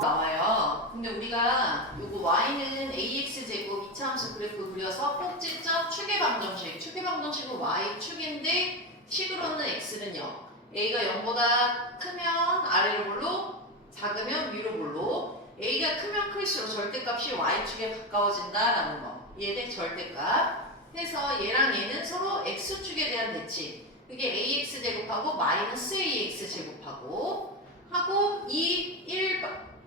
나와요. 근데 우리가 요거 y는 ax제곱 이차함수 그래프 그려서 꼭지점 축의 방정식은 y축인데 식으로는 x는 0. a가 0보다 크면 아래로 볼로, 작으면 위로 볼로. a가 크면 클수록 절대값이 y축에 가까워진다라는 거. 얘네 절대값. 해서 얘랑 얘는 서로 x축에 대한 대칭. 그게 ax제곱하고 마이너스 ax제곱하고 하고 이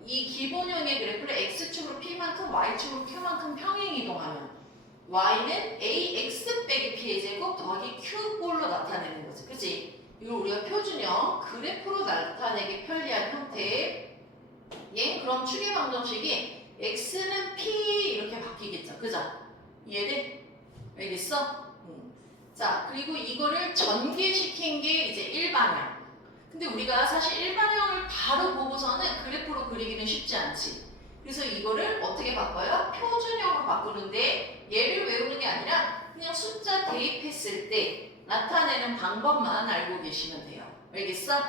기본형의 그래프를 x축으로 p만큼 y축으로 q만큼 평행 이동하면 y는 ax 빼기 p의 제곱 더하기 q꼴로 나타내는 거지. 그치? 이걸 우리가 표준형 그래프로 나타내기 편리한 형태. 얘 그럼 축의 방정식이 x는 p 이렇게 바뀌겠죠. 그죠? 이해돼? 알겠어? 자, 그리고 이거를 전개시킨 게 이제 일반형. 근데 우리가 사실 일반형을 바로 보고서는 그래프로 그리기는 쉽지 않지. 그래서 이거를 어떻게 바꿔요? 표준형으로 바꾸는데 얘를 외우는 게 아니라 그냥 숫자 대입했을 때 나타내는 방법만 알고 계시면 돼요. 알겠어?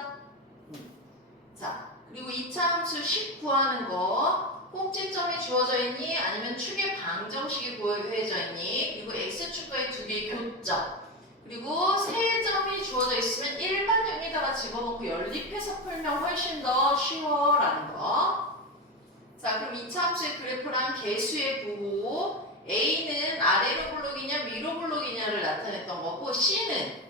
자, 그리고 이차함수 10 구하는 거 꼭지점이 주어져 있니? 아니면 축의 방정식이 구해져 있니? 그리고 x축과의 두 개의 교점. 그리고 세 점이 주어져 있으면 일반형에다가 집어넣고 연립해서 풀면 훨씬 더 쉬워라는 거. 자, 그럼 이차함수의 그래프랑 개수의 부호 A는 아래로 블록이냐 위로 블록이냐를 나타냈던 거고 C는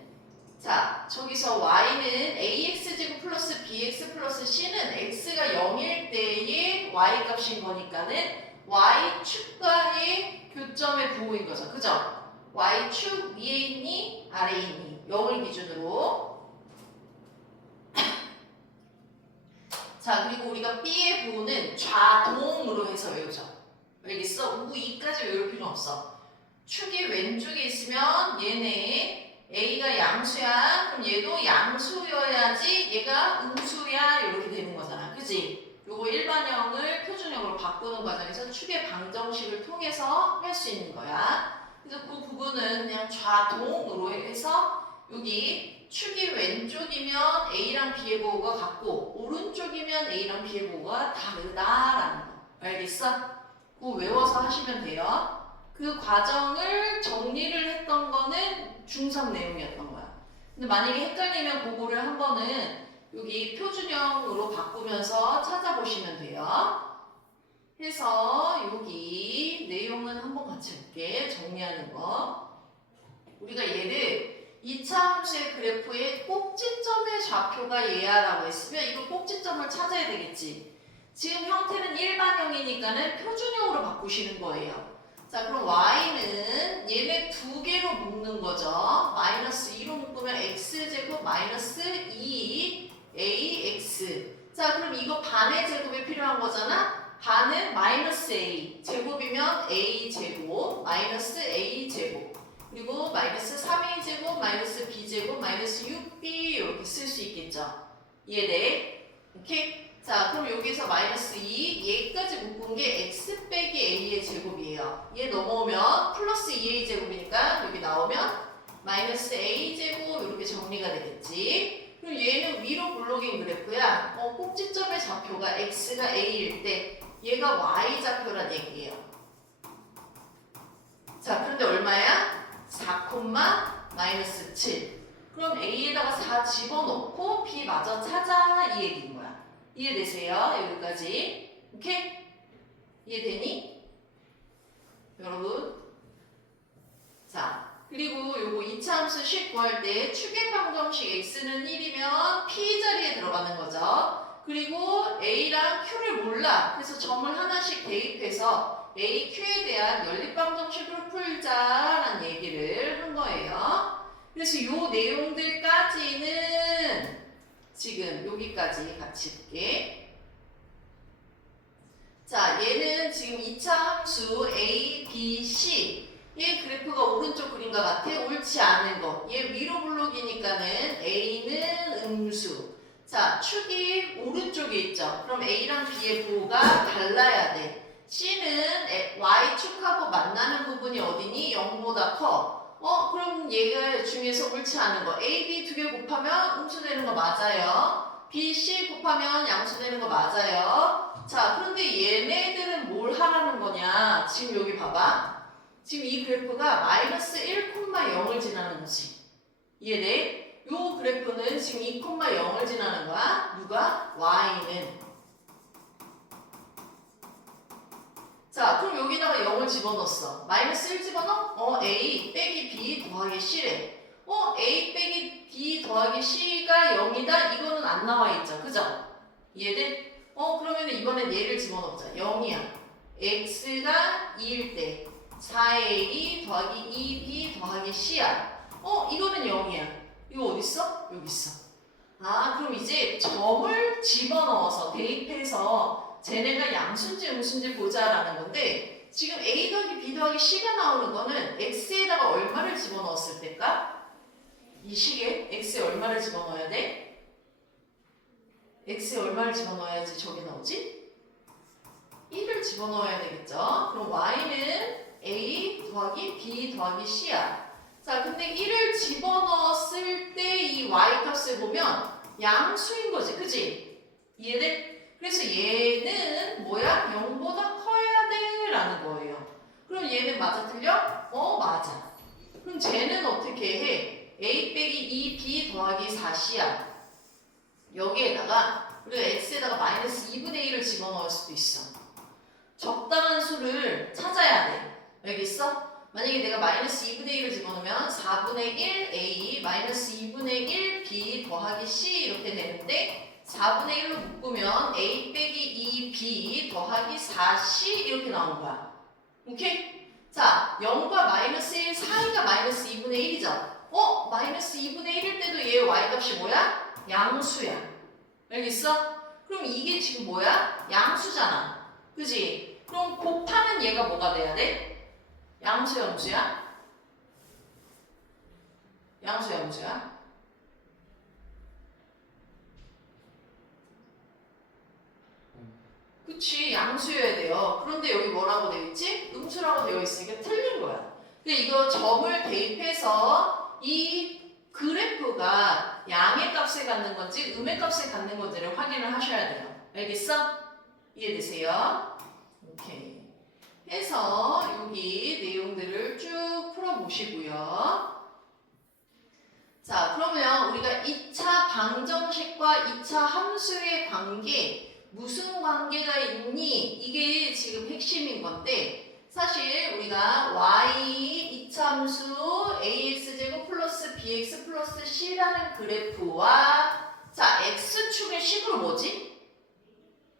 자, 저기서 Y는 AX제곱 플러스 BX 플러스 C는 X가 0일 때의 Y 값인 거니까는 Y축과의 교점의 부호인 거죠. 그죠? Y축 위에 있니? 아래에 있니? 0을 기준으로. 자, 그리고 우리가 B의 부호는 좌동으로 해서 외우죠. 알겠어? 우이까지 외울 필요는 없어. 축이 왼쪽에 있으면 얘네 A가 양수야. 그럼 얘도 양수여야지 얘가 음수야. 이렇게 되는 거잖아. 그지? 요거 일반형을 표준형으로 바꾸는 과정에서 축의 방정식을 통해서 할 수 있는 거야. 그래서 그 부분은 그냥 좌동으로 해서 여기 축이 왼쪽이면 A랑 B의 부호가 같고 오른쪽이면 A랑 B의 부호가 다르다라는 거. 알겠어? 그거 외워서 하시면 돼요. 그 과정을 정리를 했던 거는 중3 내용이었던 거야. 근데 만약에 헷갈리면 그거를 한번은 여기 표준형으로 바꾸면서 찾아보시면 돼요. 해서 여기 내용은 한번 같이 볼게. 정리하는 거. 우리가 얘를 2차 함수의 그래프의 꼭지점의 좌표가 얘야라고 했으면 이거 꼭지점을 찾아야 되겠지. 지금 형태는 일반형이니까는 표준형으로 바꾸시는 거예요. 자, 그럼 y는 얘네 두 개로 묶는 거죠. 마이너스 2로 묶으면 x제곱 마이너스 2ax. 자, 그럼 이거 반의 제곱이 필요한 거잖아. 반은 마이너스 a. 제곱이면 a제곱 마이너스 a제곱. 그리고 마이너스 3a제곱 마이너스 b제곱 마이너스 6b 이렇게 쓸 수 있겠죠. 이해돼? 오케이? 자, 그럼 여기서 마이너스 2, 얘까지 묶은 게 x 빼기 a의 제곱이에요. 얘 넘어오면 플러스 2a 제곱이니까 여기 나오면 마이너스 a 제곱 이렇게 정리가 되겠지. 그럼 얘는 위로 블록인 그래프야. 꼭지점의 좌표가 x가 a일 때 얘가 y 좌표란 얘기예요. 자, 그런데 얼마야? 4, 마이너스 7. 그럼 a에다가 4 집어넣고 b 마저 찾아 이 얘기인 거야. 이해되세요? 여기까지. 오케이? 이해되니? 여러분? 자, 그리고 요거 2차 함수 10 구할 때 축의 방정식 x는 1이면 p 자리에 들어가는 거죠. 그리고 a랑 q를 몰라. 그래서 점을 하나씩 대입해서 a, q에 대한 연립방정식으로 풀자라는 얘기를 한 거예요. 그래서 요 내용들까지는 지금 여기까지 같이 볼게. 자, 얘는 지금 2차 함수 A, B, C 얘 그래프가 오른쪽 그림과 같아. 옳지 않은 거. 얘 위로 블록이니까는 A는 음수. 자, 축이 오른쪽에 있죠. 그럼 A랑 B의 부호가 달라야 돼. C는 Y축하고 만나는 부분이 어디니? 0보다 커. 그럼 얘가 중에서 옳지 않은 거 A, B 두 개 곱하면 음수 되는 거 거 맞아요. B, C 곱하면 양수되는 거 맞아요. 자, 그런데 얘네들은 뭘 하라는 거냐? 지금 여기 봐봐. 지금 이 그래프가 마이너스 1,0을 지나는 거지. 이해돼? 요 그래프는 지금 2,0을 지나는 거야. 누가? Y는. 자, 그럼 여기다가 0을 집어넣었어. 마이너스 1 집어넣어? A 빼기 B 더하기 C래. A 빼기 B 더하기 C가 0이다? 이거는 안 나와 있죠. 그죠? 이해돼? 그러면 이번엔 얘를 집어넣자. 0이야. X가 2일 때 4A 더하기 2B 더하기 C야. 이거는 0이야. 이거 어딨어? 여기 있어. 아, 그럼 이제 점을 집어넣어서 대입해서 쟤네가 양수인지 음수인지 보자라는 건데 지금 A 더하기 B 더하기 C가 나오는 거는 X에다가 얼마를 집어넣었을 때일까? 이 식에 X에 얼마를 집어넣어야 돼? X에 얼마를 집어넣어야지 저게 나오지? 1을 집어넣어야 되겠죠? 그럼 Y는 A 더하기 B 더하기 C야. 자, 근데 1을 집어넣었을 때 이 Y 값을 보면 양수인 거지, 그지? 이해돼? 그래서 얘는 뭐야? 0보다 커야 돼 라는 거예요. 그럼 얘는 맞아 틀려? 맞아. 그럼 쟤는 어떻게 해? A 빼기 2B 더하기 4C야. 여기에다가 우리가 X에다가 마이너스 2분의 1을 집어넣을 수도 있어. 적당한 수를 찾아야 돼. 알겠어? 만약에 내가 마이너스 2분의 1을 집어넣으면 4분의 1 A 마이너스 2분의 1 B 더하기 C 이렇게 되는데 4분의 1로 묶으면 A 빼기 2 B 더하기 4C 이렇게 나오는 거야. 오케이? 자, 0과 마이너스 1 사이가 마이너스 2분의 1이죠? 마이너스 2분의 1일 때도 얘의 Y값이 뭐야? 양수야. 알겠어? 그럼 이게 지금 뭐야? 양수잖아. 그지? 그럼 곱하는 얘가 뭐가 돼야 돼? 양수, 양수야? 양수, 양수야? 그치, 양수여야 돼요. 그런데 여기 뭐라고 되어 있지? 음수라고 되어 있으니까 틀린 거야. 근데 이거 점을 대입해서 이 그래프가 양의 값을 갖는 건지 음의 값을 갖는 건지를 확인을 하셔야 돼요. 알겠어? 이해되세요? 오케이. 해서 여기 내용들을 쭉 풀어보시고요. 자, 그러면 우리가 2차 방정식과 2차 함수의 관계, 무슨 관계가 있니? 이게 지금 핵심인 건데 사실 우리가 y 2차 함수 ax제곱 플러스 bx 플러스 c라는 그래프와 자, x축의 식으로 뭐지?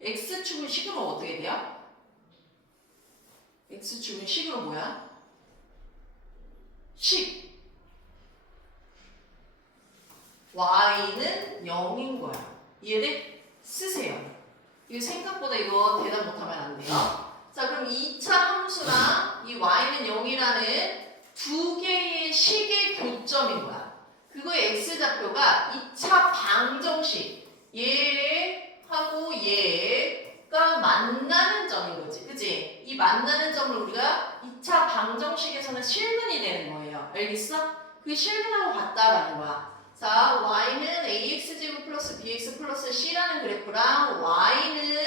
x축의 식으로 어떻게 돼요? x축은 식으로 뭐야? 식. y는 0인 거야. 이해돼? 쓰세요. 이거 생각보다 이거 대답 못하면 안 돼요. 자, 그럼 2차 함수랑 이 y는 0이라는 두 개의 식의 교점인 거야. 그거의 x좌표가 2차 방정식. 얘하고 얘가 만나는 점인 거지. 그치? 이 만나는 점을 우리가 2차 방정식에서는 실근이 되는 거예요. 알겠어? 그게 실근하고 같다라는 거야. 자, y는 ax제곱 플러스 bx 플러스 c라는 그래프랑 y는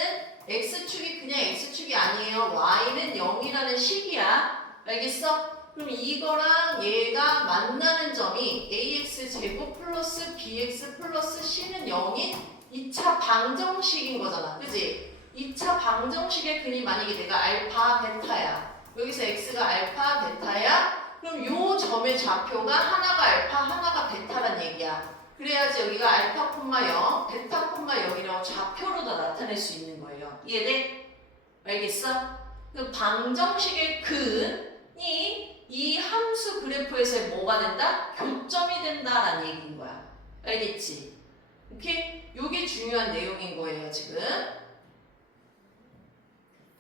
x축이 그냥 x축이 아니에요. y는 0이라는 식이야. 알겠어? 그럼 이거랑 얘가 만나는 점이 ax제곱 플러스 bx 플러스 c는 0인 2차 방정식인 거잖아. 그지? 2차 방정식의 근이 만약에 내가 알파, 베타야. 여기서 x가 알파, 베타야. 그럼 요 점의 좌표가 하나가 알파, 하나가 베타란 얘기야. 그래야지 여기가 알파, 0, 베타, 0이라고 좌표로 다 나타낼 수 있는 거예요. 이해돼? 알겠어? 그 방정식의 근이 이 함수 그래프에서 뭐가 된다? 교점이 된다라는 얘기인 거야. 알겠지? 오케이? 요게 중요한 내용인 거예요, 지금.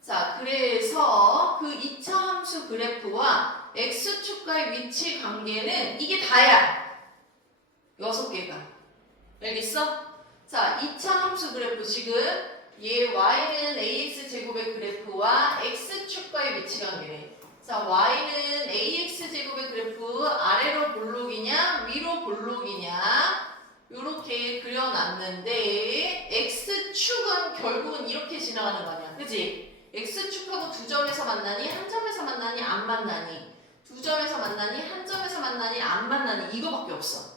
자, 그래서 그 2차 함수 그래프와 x축과의 위치 관계는 이게 다야. 6개가. 알겠어? 자, 2차 함수 그래프 지금 얘 y는 ax제곱의 그래프와 x축과의 위치 관계네. 자, y는 ax제곱의 그래프 아래로 볼록이냐 위로 볼록이냐 요렇게 그려놨는데 x축은 결국은 이렇게 지나가는 거 아니야. 그지? x축하고 두 점에서 만나니 한 점에서 만나니 안 만나니 두 점에서 만나니 한 점에서 만나니 안 만나니 이거밖에 없어.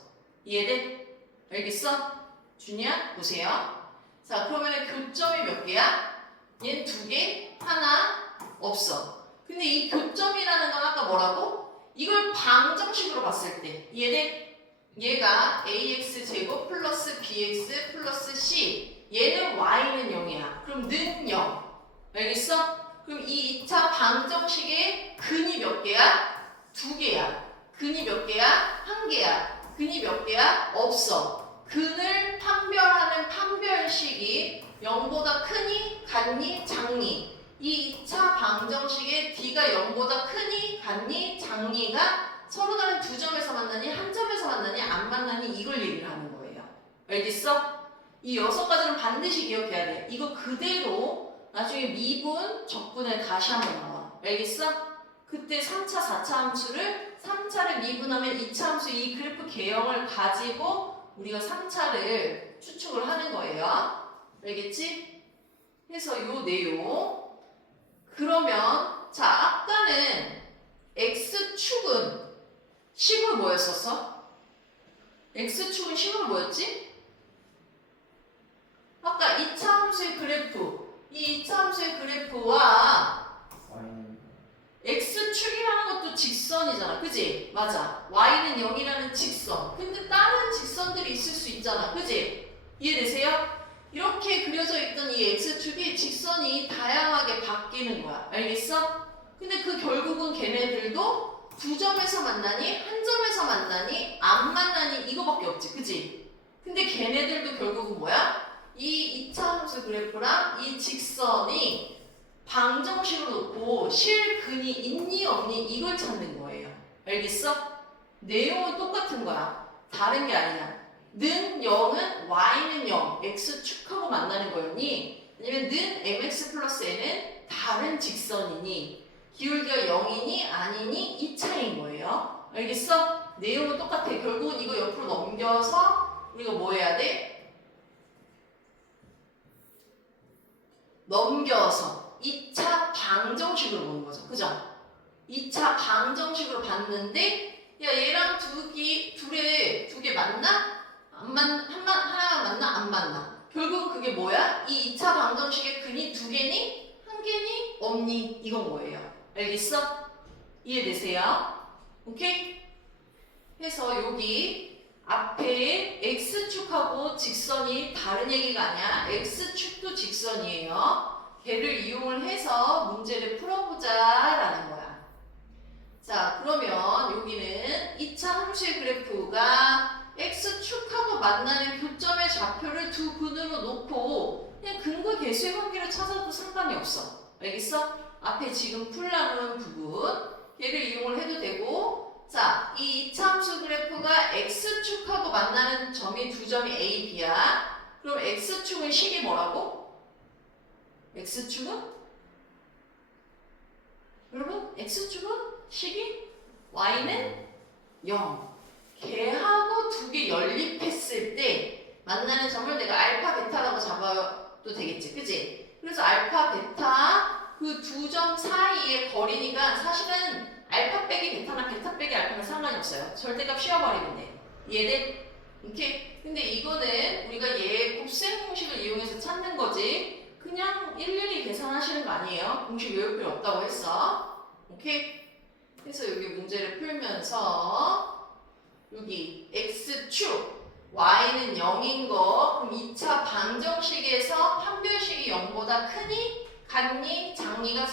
이해돼? 알겠어? 주냐? 보세요. 자, 그러면 교점이 몇 개야? 얘는 두 개, 하나 없어. 근데 이 교점이라는 건 아까 뭐라고? 이걸 방정식으로 봤을 때 이해돼? 얘가 ax제곱 플러스 bx 플러스 c 얘는 y는 0이야. 그럼 는 0. 알겠어? 그럼 이 2차 방정식의 근이 몇 개야? 두 개야. 근이 몇 개야? 한 개야. 근이 몇 개야? 없어. 근을 판별하는 판별식이 0보다 크니, 같니, 작니. 이 2차 방정식의 D가 0보다 크니, 같니, 작니가 서로 다른 두 점에서 만나니, 한 점에서 만나니, 안 만나니 이걸 얘기를 하는 거예요. 알겠어? 이 6가지는 반드시 기억해야 돼. 이거 그대로 나중에 미분, 적분에 다시 한번 나와. 알겠어? 그때 3차, 4차 함수를 3차를 미분하면 2차 함수 이 그래프 개형을 가지고 우리가 3차를 추측을 하는 거예요. 알겠지? 해서 요 내용. 그러면 자, 아까는 x축은 식으로 뭐였었어? x축은 식으로 뭐였지? 아까 2차 함수의 그래프, 이 2차 함수의 그래프와 x축이라는 것도 직선이잖아. 그지? 맞아. y는 0이라는 직선. 근데 다른 직선들이 있을 수 있잖아. 그지? 이해되세요? 이렇게 그려져 있던 이 x축이 직선이 다양하게 바뀌는 거야. 알겠어? 근데 그 결국은 걔네들도 두 점에서 만나니, 한 점에서 만나니, 안 만나니 이거밖에 없지. 그지? 근데 걔네들도 결국은 뭐야? 이 2차 함수 그래프랑 이 직선이 방정식으로 놓고 실근이 있니 없니 이걸 찾는 거예요. 알겠어? 내용은 똑같은 거야. 다른 게 아니야. 는 0은 y는 0, x축하고 만나는 거였니? 아니면 는 mx 플러스 n은 다른 직선이니? 기울기가 0이니 아니니 이 차이인 거예요. 알겠어? 내용은 똑같아. 결국은 이거 옆으로 넘겨서 우리가 뭐 해야 돼? 넘겨서 2차 방정식으로 보는 거죠. 그죠? 2차 방정식으로 봤는데 야 얘랑 두 개 맞나? 하나만 맞나? 안 맞나? 결국은 그게 뭐야? 이 2차 방정식의 근이 두 개니? 한 개니? 없니? 이건 뭐예요? 알겠어? 이해되세요? 오케이? 해서 여기 앞에 x축하고 직선이 다른 얘기가 아니야. x축도 직선이에요. 걔를 이용을 해서 문제를 풀어보자 라는 거야. 자, 그러면 여기는 2차 함수의 그래프가 x축하고 만나는 교점의 좌표를 두 근으로 놓고 그냥 근과 개수의 관계를 찾아도 상관이 없어. 알겠어? 앞에 지금 풀나눈 부분 얘를 이용을 해도 되고 자, 이 2차 함수 그래프가 x축하고 만나는 점이 두 점이 a, b야. 그럼 x축은 식이 뭐라고? x축은? 여러분 x축은 식이 y는 0. 걔하고 두 개 연립했을 때 만나는 점을 내가 알파, 베타라고 잡아도 되겠지. 그치? 그래서 알파, 베타 그 두 점 사이의 거리니까 사실은 알파 빼기 베타나 베타 빼기 알파는 상관이 없어요. 절대값 씌워버리면 돼. 이해돼? 오케이? 근데 이거는 우리가 얘 곱셈 공식을 이용해서 찾는 거지 그냥 일일이 계산하시는 거 아니에요. 공식 외울 필요 없다고 했어. 오케이? 그래서 여기 문제를 풀면서 여기 x축 y는 0인 거 그럼 2차 방정식에서 판별식이 0보다 크니? 같니? 작니가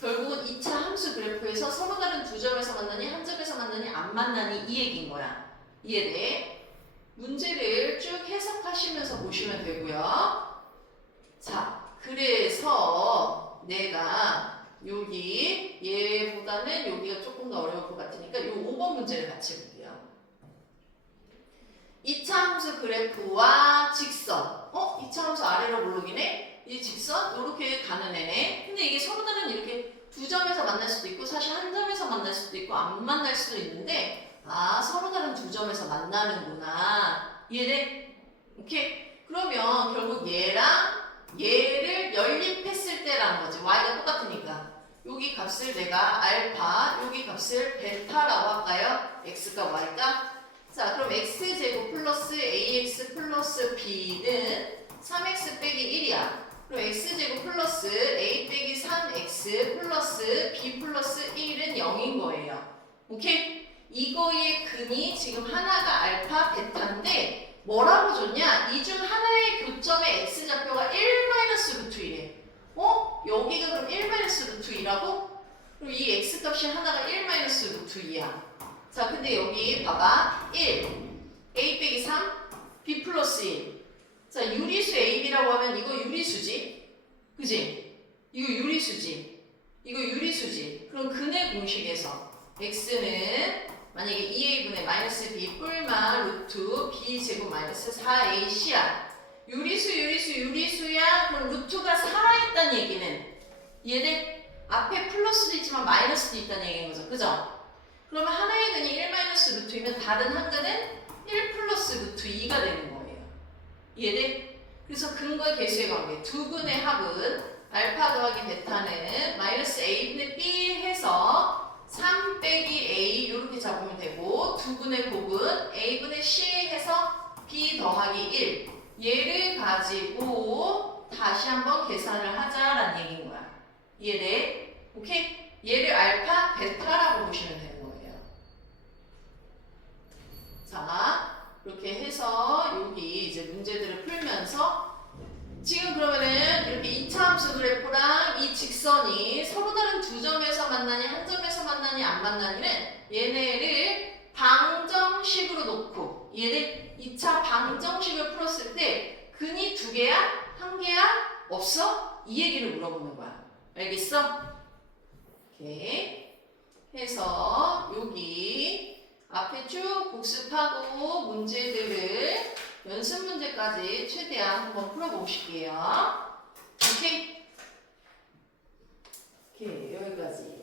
결국은 2차 함수 그래프에서 서로 다른 두 점에서 만나니 한 점에서 만나니 안 만나니 이 얘기인 거야. 이해돼? 문제를 쭉 해석하시면서 보시면 되고요. 자, 그래서 내가 여기 얘보다는 여기가 조금 더 어려울 것 같으니까 이 5번 문제를 같이 볼게요. 2차 함수 그래프와 직선. 2차 함수 아래로 블록이네? 이 직선 이렇게 가는 애네. 근데 이게 서로 다른 이렇게 두 점에서 만날 수도 있고 사실 한 점에서 만날 수도 있고 안 만날 수도 있는데 아 서로 다른 두 점에서 만나는구나 이해돼? 오케이? 그러면 결국 얘랑 얘를 연립했을 때라는 거지. y가 똑같으니까. 여기 값을 내가 알파, 여기 값을 베타라고 할까요? x가 y가? 자, 그럼 x제곱 플러스 ax 플러스 b는 3x 빼기 1이야. 그럼 x제곱 플러스 a 빼기 3x 플러스 b 플러스 1은 0인 거예요. 오케이? 이거의 근이 지금 하나가 알파, 베타인데 뭐라고 줬냐? 이 중 하나의 교점의 x좌표가 1-루트1이래. 여기가 그럼 1-루트2라고? 그럼 이 x값이 하나가 1-루트2야. 자, 근데 여기 봐봐. 1, a 빼기 3, b 플러스 1. 자, 유리수 ab라고 하면 이거 유리수지? 그지? 이거 유리수지? 이거 유리수지? 그럼 근의 공식에서 x는 만약에 2a분의 마이너스 b 뿔마 루트 b 제곱 마이너스 4ac야. 유리수야. 그럼 루트가 살아있다는 얘기는 이해돼? 앞에 플러스도 있지만 마이너스도 있다는 얘기인 거죠. 그죠? 그러면 하나의 근이 1-루트이면 다른 한 근은 1 플러스 루트 2가 되는 거예요. 이해돼? 그래서 근과 계수의 관계 두 근의 합은 알파 더하기 베타는 마이너스 a분의 b 해서 3 빼기 a 이렇게 잡으면 되고 두 근의 곱은 a분의 c 해서 b 더하기 1 얘를 가지고 다시 한번 계산을 하자라는 얘기인 거야. 이해돼? 오케이? 얘를 알파, 베타라고 보시면 되는 거예요. 자, 이렇게 해서 여기 이제 문제들을 풀면서 지금 그러면은 이렇게 2차 함수 그래프랑 이 직선이 서로 다른 두 점에서 만나니 한 점에서 만나니 안 만나니는 얘네를 방정식으로 놓고 얘네 2차 방정식을 풀었을 때 근이 두 개야? 한 개야? 없어? 이 얘기를 물어보는 거야. 알겠어? 이렇게 해서 여기 앞에 쭉 복습하고 문제들을 연습 문제까지 최대한 한번 풀어보실게요. 오케이? 오케이, 여기까지.